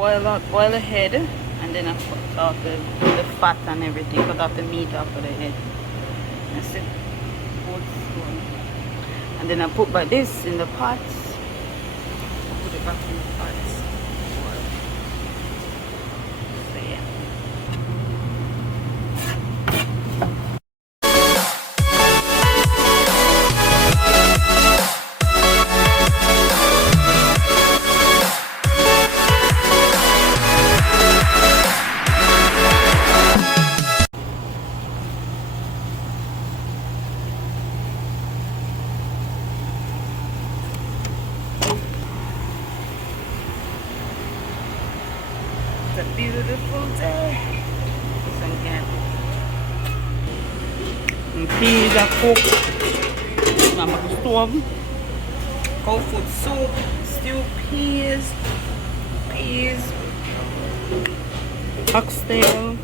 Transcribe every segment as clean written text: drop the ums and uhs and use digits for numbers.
Boil the head, and then I cut off the fat and everything, cut off the meat off of the head. That's it. And then I put back this in the pot. Put it back in the pot. So yeah. It's a beautiful day. And peas are cooked. I'm on the stove. Cold food soup, stewed peas, oxtail,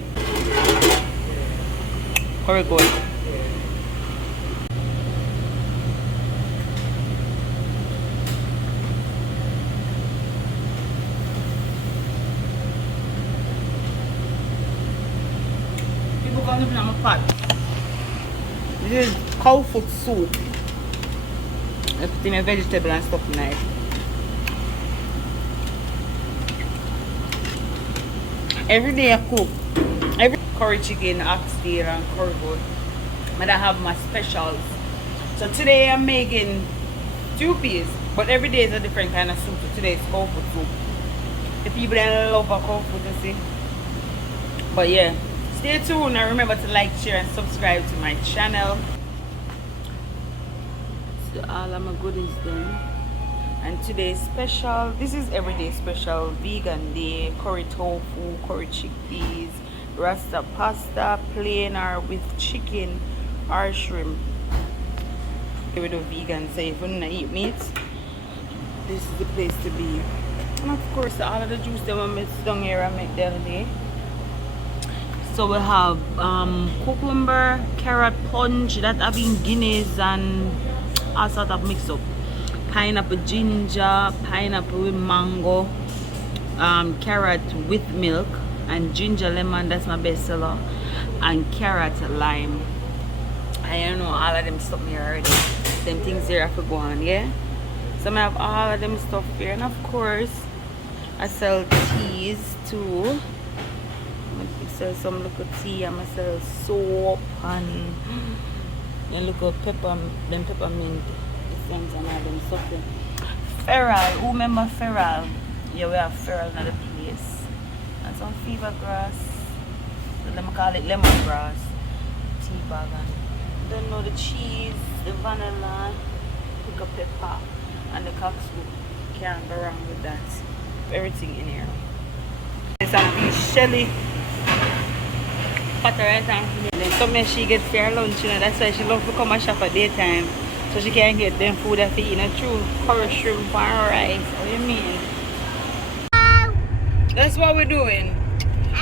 curry goat. People call it in a pot. This is cow foot soup. I put in a vegetable and stuff in it. Every day I cook. Every curry chicken, oxtail and curry goat. But I have my specials. So today I'm making stew peas. But every day is a different kind of soup. So today is cow foot soup. The people that love a cow foot, you see. But yeah. Stay tuned and remember to like, share and subscribe to my channel. So all of my goodies done. And today's special, this is everyday special, vegan day, curry tofu, curry chickpeas, rasta pasta, plain or with chicken or shrimp. With the vegan, so if you don't eat meat, this is the place to be. And of course all of the juice that I mix down here I make the other day. So we have cucumber, carrot punch that have been Guinness and all sort of mix up. Pineapple ginger, pineapple with mango, carrot with milk, and ginger lemon, that's my best seller, and carrot lime. I don't know all of them stuff here already. Them things here I could go on, yeah? So I have all of them stuff here, and of course I sell teas too. I sell some little tea, and I sell soap and little pepper, them peppermint things and all them stuff. Feral, who remember feral? Yeah, we have feral in the place. And some fever grass. So them call it lemongrass. Tea bag and don't know the cheese, the vanilla, pickle pepper, and the cockswood. Can't go wrong with that. Everything in here. There's some beef shelly. Butter right now. Then sometimes she gets fair lunch, you know, that's why she loves to come and shop at daytime. So she can get them food that she eat, true curry shrimp and rice. What do you mean? That's what we're doing.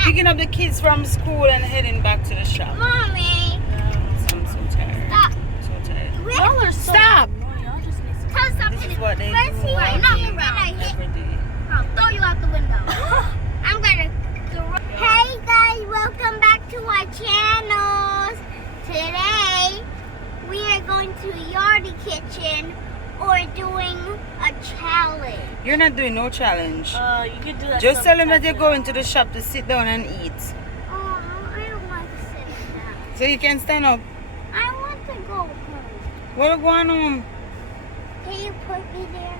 Picking up the kids from school and heading back to the shop. Mommy. I'm so tired. Stop. So tired. Y'all are so Stop! Tell something. This is what they First do you are not around. every day. I'll throw you out the window. I'm gonna throw. Hey guys, welcome back to our channels. Today we are going to Yardi Kitchen or doing a challenge. You're not doing no challenge. You could do that. Just tell them that you're going to the shop to sit down and eat. Oh, I don't want to sit down. So you can stand up. I want to go home. We're going home. Can you put me there?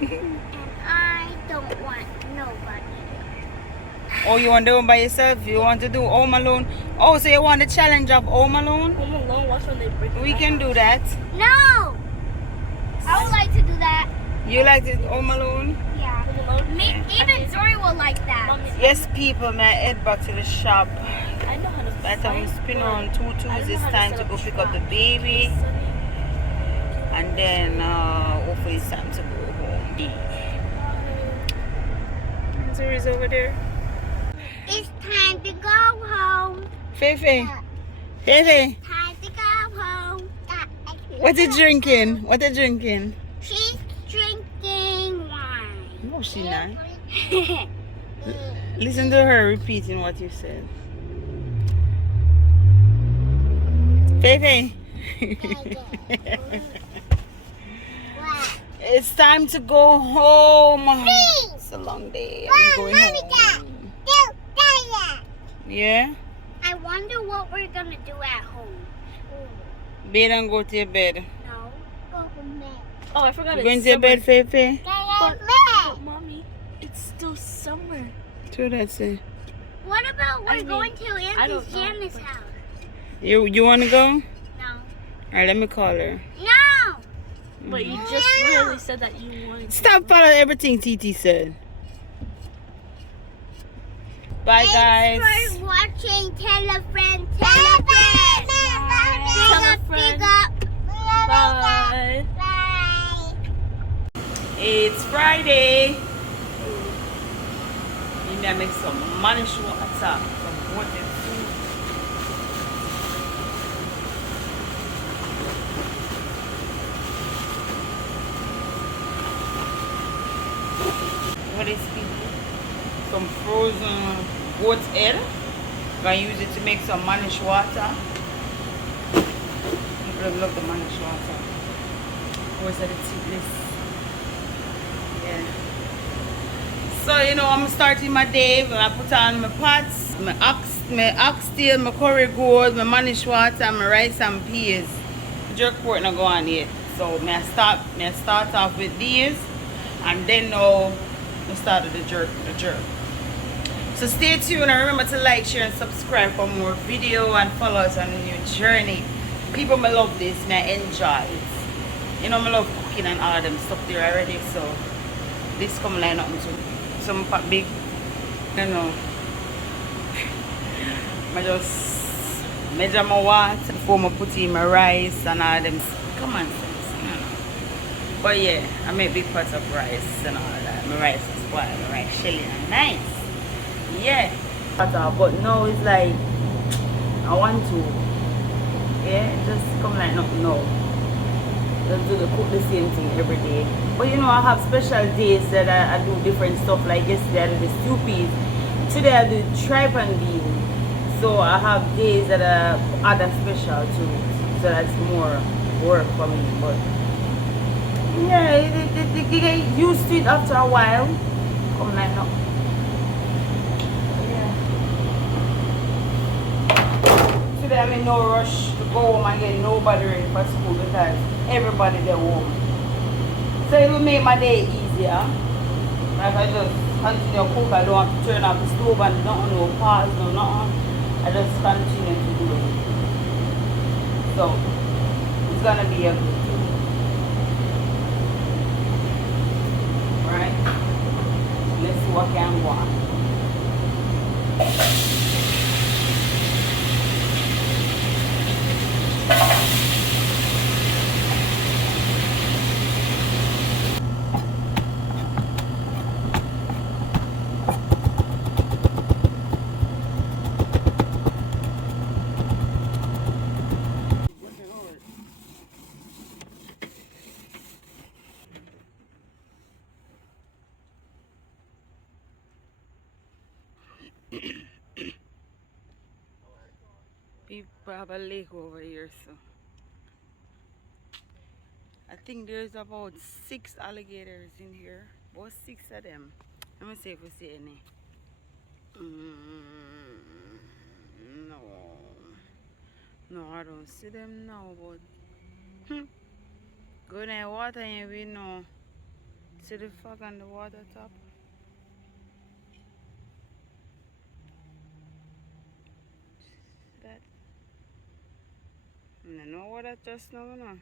And I don't want nobody there. Oh, you want to do it by yourself? You want to do Home Alone? Oh, so you want the challenge of Home Alone? Home Alone, watch when they break. We can do that. No! I would like to do that. You like it Home Alone? Yeah. Home Alone. Even Zori will like that. Mommy, Yes, people, may I head back to the shop. I know how to. By the time we spin around 2 2s, it's time to go pick up the baby. And then hopefully it's time to go home. Zuri's over there. It's time to go home. Fefe. Fefe. Time to go home. What you drinking? What you drinking? She's drinking wine. No, she not. Listen to her repeating what you said. Fefe. It's time to go home. It's a long day. I'm going home. Yeah? I wonder what we're gonna do at home. Bed and go to your bed. No, go to bed. Oh, I forgot You it's going to your summer. bed, Fefe? But, Mommy, it's still summer. So that's it. What about I we're mean, going to I Auntie's don't know, Janice's but- house? You want to go? No. Alright, let me call her. No! But you just literally said that you wanted to. Stop following everything TT said. Bye, guys. Thanks for watching. Tell a friend. Tell a friend. Tell a friend. Big up. Bye. Bye. It's Friday. You need to make some manish water, some water soup. What is it? Some frozen goat's head. Gonna use it to make some manish water. People love the manish water. Where's the thickness? Yeah. So you know, I'm starting my day. I put on my pots, my oxtail, my curry gold, my manish water, my rice and peas. Jerk pork not go on yet. So may I start off with these, and then now I start with the jerk. So stay tuned and remember to like, share and subscribe for more video and follow us on a new journey. People may love this, may enjoy it. You know, I love cooking and all of them stuff there already, so this come like nothing to some big, you know. I just measure my water before I put in my rice and all them common sense, you know. But yeah, I make big pots of rice and all that. My rice is spoiled, my rice shelly and nice. Yeah. But now it's like I want to, yeah, just come like nothing now. Just cook the same thing every day. But you know, I have special days that I do different stuff. Like yesterday I did the stew peas. Today I do tripe and beans. So I have days that are other special too. So that's more work for me. But yeah, you get used to it after a while. Come like nothing. Today I'm in no rush to go home and get nobody ready for school because everybody there home. So it will make my day easier. Like I just continue to cook. I don't have to turn off the stove and nothing, no pause, no nothing. I just continue to do it. So it's gonna be a good thing. Right? Let's see what can go on. People have a lake over here, so I think there's about 6 alligators in here. About 6 of them. Let me see if we see any. No. No, I don't see them now, but go in the water and we know. See the fog on the water top? That. I know what that just now, you know.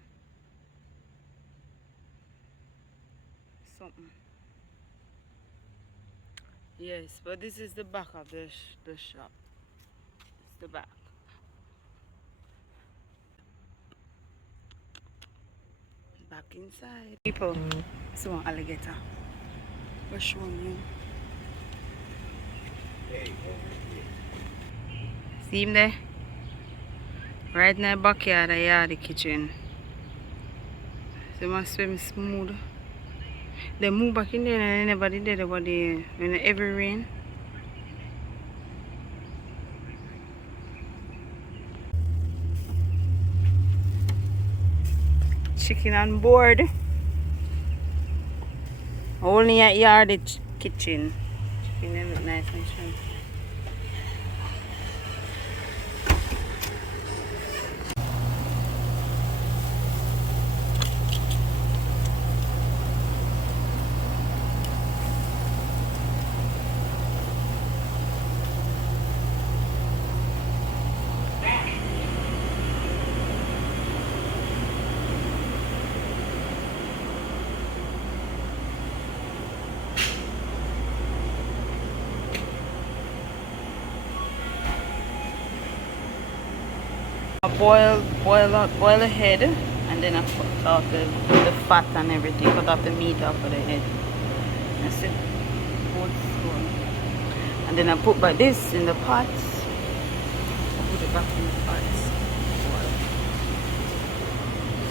Something. Yes, but this is the back of the shop. It's the back. Back inside. People, so an alligator. We're showing you. See him there? Right in the backyard, the yardi kitchen. They must swim smooth. They move back in there and they never did that about the when every rain. chicken on board. Only at Yardi kitchen. Chicken them look nice and shiny. Boil the head, and then I cut off the fat and everything. Cut off the meat off of the head. That's it. And then I put by this in the pot. I put it back in the pot.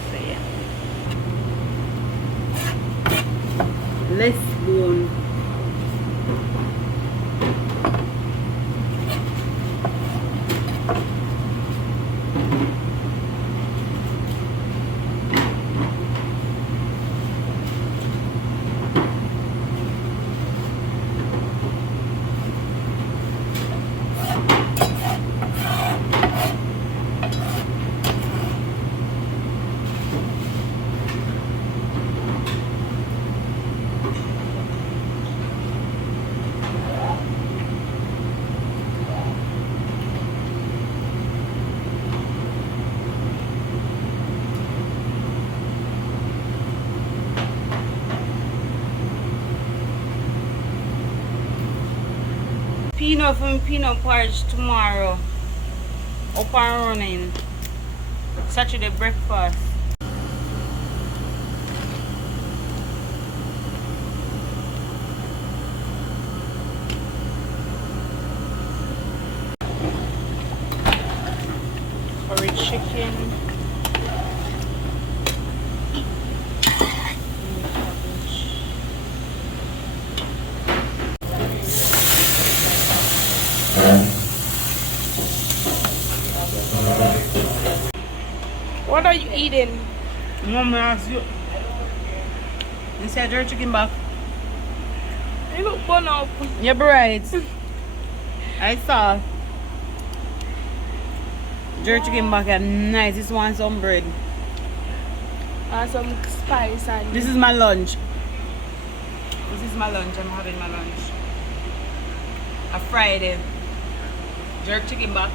So yeah. Less bone. Peanut from peanut porridge tomorrow. Up and running. Saturday breakfast. Curry chicken. What are you eating? Mom, I ask you. You said your chicken back. You look bun up. You're right. I saw. Jerk chicken back and nice. This one some bread. And some spice and This is my lunch. This is my lunch. I'm having my lunch. A Friday. Jerk chicken back.